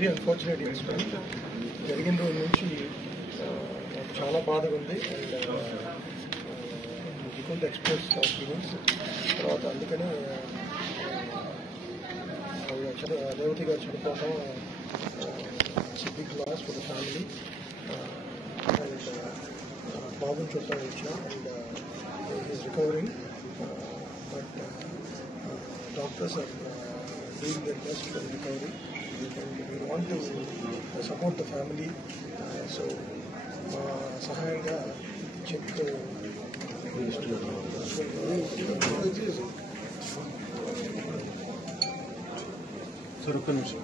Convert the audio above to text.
Very unfortunate incident. జరిగిన రోజు నుంచి నాకు చాలా బాధగా ఉంది. And can't express feelings. తర్వాత అందుకనే రేవతి గారు చనిపోవడం big loss for the family. And బాబుని చూడటానికి వచ్చాం. And is recovering, but doctors are doing their best for recovery, and we want to support the family. So సహాయంగా చెక్ సార్ ఒక్క నిమిషం.